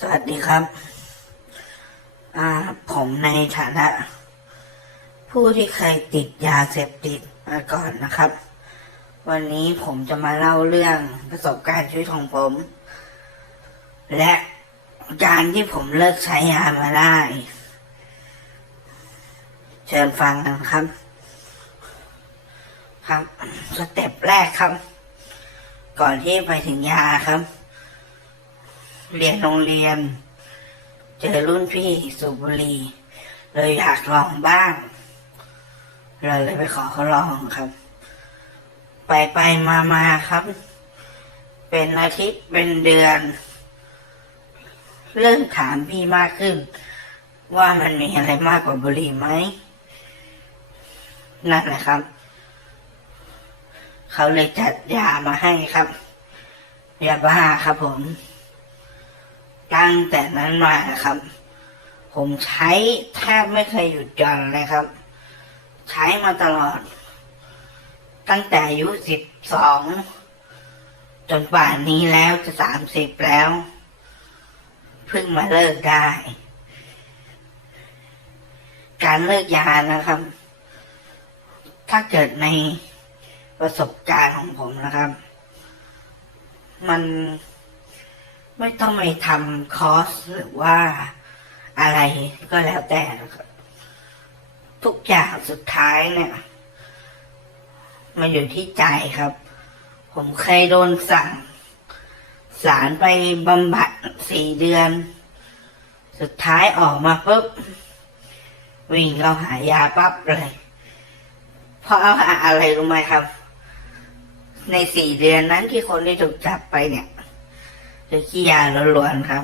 สวัสดีครับ อ่า ผมในฐานะ ผู้ที่เคยติดยาเสพติดมาก่อนนะครับ วันนี้ผมจะมาเล่าเรื่องประสบการณ์ชีวิตของผม และการที่ผมเลิกใช้ยามาได้ เชิญฟังกันครับ ครับ สเต็ปแรกครับ ก่อนที่ไปถึงยาครับ เรียนโรงเรียน เจอรุ่นพี่สูบบุหรี่เลยอยากลองบ้าง เราเลยไปขอเขาลองครับ ไปไปมามาครับ เป็นอาทิตย์เป็นเดือน เริ่มถามพี่มากขึ้น ว่ามันมีอะไรมากกว่าบุหรี่ไหมนั่นแหละครับ เขาเลยจัดยามาให้ครับยาบ้าครับผม ตั้งแต่นั้นมาครับ ผมใช้แทบไม่เคยหยุดหย่อนเลยครับ ใช้มาตลอด ตั้งแต่อายุสิบสองจนป่านนี้แล้วจะสามสิบแล้วเพิ่งมาเลิกได้ การเลิกยานะครับ ถ้าเกิดในประสบการณ์ของผมนะครับ มัน ไม่ต้องไปทำคอร์สหรือว่าอะไรก็แล้วแต่ครับทุกอย่างสุดท้ายเนี่ย มันอยู่ที่ใจครับ ผมเคยโดนสั่งสารไปบำบัดสี่เดือน สุดท้ายออกมาปุ๊บ วิ่งเราหายาปั๊บเลยเพราะเอาอะไรรู้ไหมครับ ในสี่เดือนนั้นที่คนที่ถูกจับไปเนี่ย คือขี้ยาล้วนๆครับ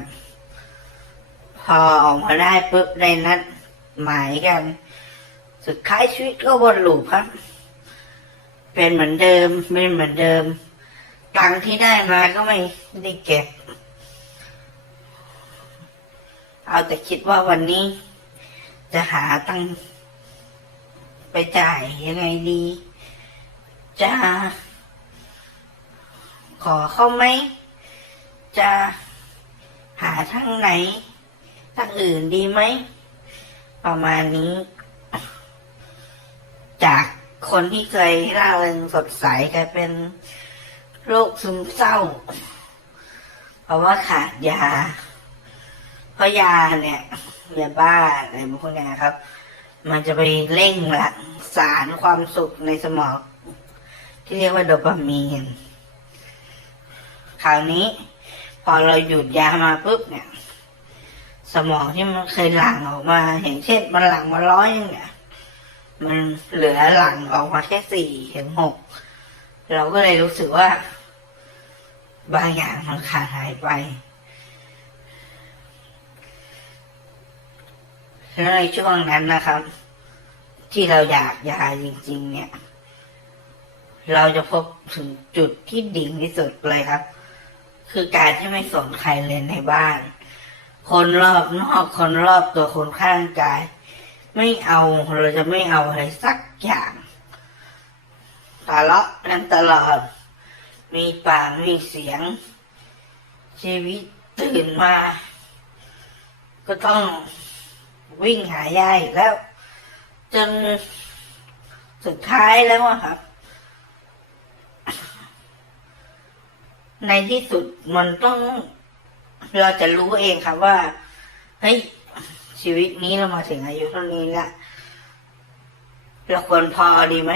พอออกมาได้ปุ๊บได้นัดหมายกัน สุดท้ายชีวิตก็วนลูปครับ เป็นเหมือนเดิมเป็นเหมือนเดิมตังที่ได้มาก็ไม่ได้เก็บ เอาแต่คิดว่าวันนี้ จะหาตังไปจ่ายยังไงดี จะขอเขาไหม จะหาทางไหนทางอื่นดีไหม ประมาณนี้ จากคนที่เคยร่าเริงสดใสกลายเป็นโรคซึมเศร้า เพราะว่าขาดยา เพราะยาเนี่ยยาบ้าอะไรพวกเนี้ยครับ มันจะไปเร่งหลังสารความสุขในสมอง ที่เรียกว่าโดปามีนคราวนี้ พอเราหยุดยามาปุ๊บเนี่ย สมองที่มันเคยหลั่งออกมา อย่างเช่นมันหลั่งมาร้อยเนี่ย มันเหลือหลั่งออกมาแค่สี่ถึงหกเราก็เลยรู้สึกว่า บางอย่างมันขาดหายไปแล้วในช่วงนั้นนะครับ ที่เราอยากยาจริง ๆ เนี่ย เราจะพบถึงจุดที่ดิ่งที่สุดเลยครับ คือการที่ไม่สนใครเลยในบ้าน คนรอบนอกคนรอบตัวคนข้างกาย ไม่เอาเราจะไม่เอาอะไรสักอย่างทะเลาะกันตลอด มีปากมีเสียง ชีวิตตื่นมา ก็ต้องวิ่งหายายแล้ว จนสุดท้ายแล้วครับ ในที่สุดมันต้อง เราจะรู้เองครับว่าเฮ้ยชีวิตนี้เรามาถึงอายุเท่านี้ละเราควรพอดีไหม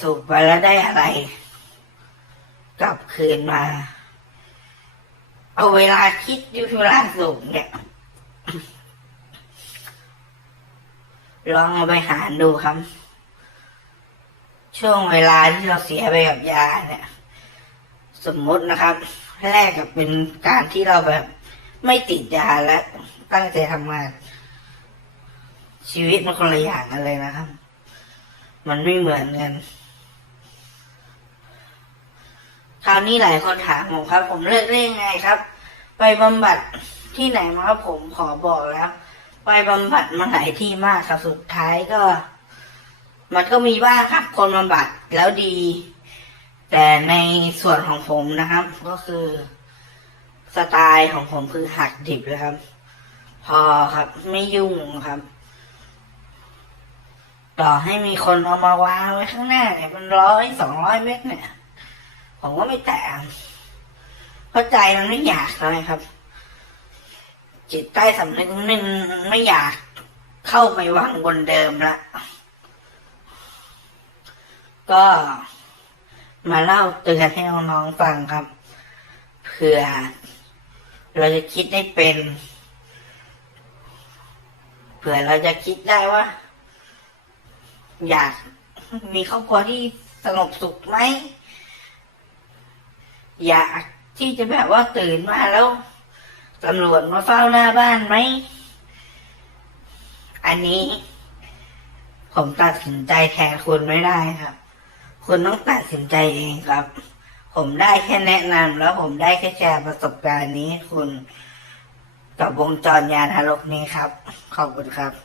สูบไปแล้วได้อะไร กลับคืนมา เอาเวลาคิดยู่ที่เวลาสูบเนี่ยลองเอาไปหารดูครับ ช่วงเวลาที่เราเสียไปกับยาเนี่ย สมมตินะครับ แรกกับเป็นการที่เราแบบ ไม่ติดยาและตั้งใจทำงาน ชีวิตมันคนละอย่างกันเลยนะครับ มันไม่เหมือนกันคราวนี้หลายคนถามผมครับ ผมเลิกได้ยังไงครับ ไปบำบัดที่ไหนมาครับผมขอบอกแล้ว ไปบำบัดมาหลายที่มากครับสุดท้ายก็ มันก็มีบ้างครับคนบำบัดแล้วดี แต่ในส่วนของผมนะครับ ก็คือสไตล์ของผมคือหักดิบเลยครับ พอครับไม่ยุ่งครับ ต่อให้มีคนเอามาวางไว้ข้างหน้าเนี่ยมันร้อยสองร้อยเมตรเนี่ย ผมก็ไม่แตะเพราะใจมันไม่อยากเลยครับ จิตใต้สำนึกมันไม่อยากเข้าไปวางบนเดิมละก็ มาเล่าเตือนให้น้องๆฟังครับเผื่อเราจะคิดได้เป็นเผื่อเราจะคิดได้ว่า อยากมีครอบครัวที่สงบสุขไหมอยากที่จะแบบว่าตื่นมาแล้วตำรวจมาเฝ้าหน้าบ้านไหม อันนี้ ผมตัดสินใจแทนคุณไม่ได้ครับ คุณต้องตัดสินใจเองครับ ผมได้แค่แนะนำแล้วผมได้แค่แชร์ประสบการณ์นี้ให้คุณกับวงจรยานฮารกนี้ครับ ขอบคุณครับ